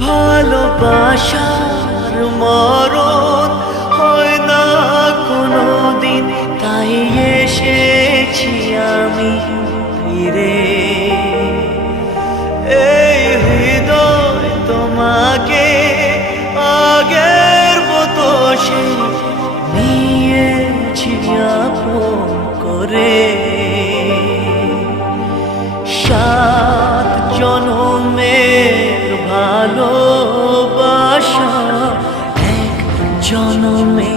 ভালোবাসার মরণ হয় না কোনোদিন, তাই এসেছি আমি ফিরে। এই হৃদয় তোমাকে আগের মতো সে নিয়েছি আপন করে। 7 জনমের ভালোবাসা এক জনমে